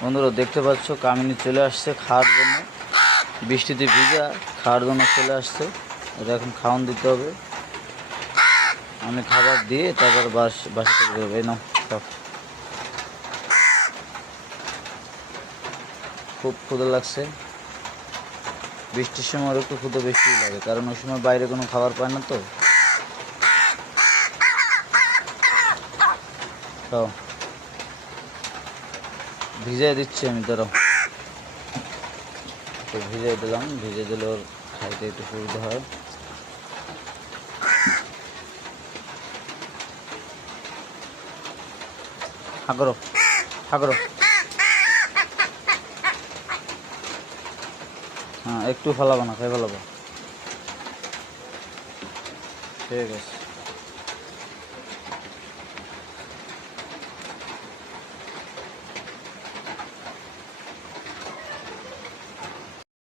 বন্ধুরা দেখতে পাচ্ছ কামিনী চলে আসছে খাওয়ার জন্য, বৃষ্টিতে ভিজা খাওয়ার জন্য চলে আসছে। এটা এখন খাওয়ান দিতে হবে। আমি খাবার দিয়ে তারপর বাসা থেকে বেরোবো। এই নাও সব। খুব ক্ষুধা লাগছে। বৃষ্টির সময় একটু ক্ষুধা বেশি লাগে, কারণ ওই সময় বাইরে কোনো খাবার পায় না। তো ভিজাই দিচ্ছি আমি, দাঁড়াও। তো ভিজাই দিলাম, ভিজে দিলে ওর খাইতে একটু সুবিধা হয়। হাগরো হাগরো। হ্যাঁ একটু ফেলাবো না, খাই ফেলাবো। ঠিক আছে।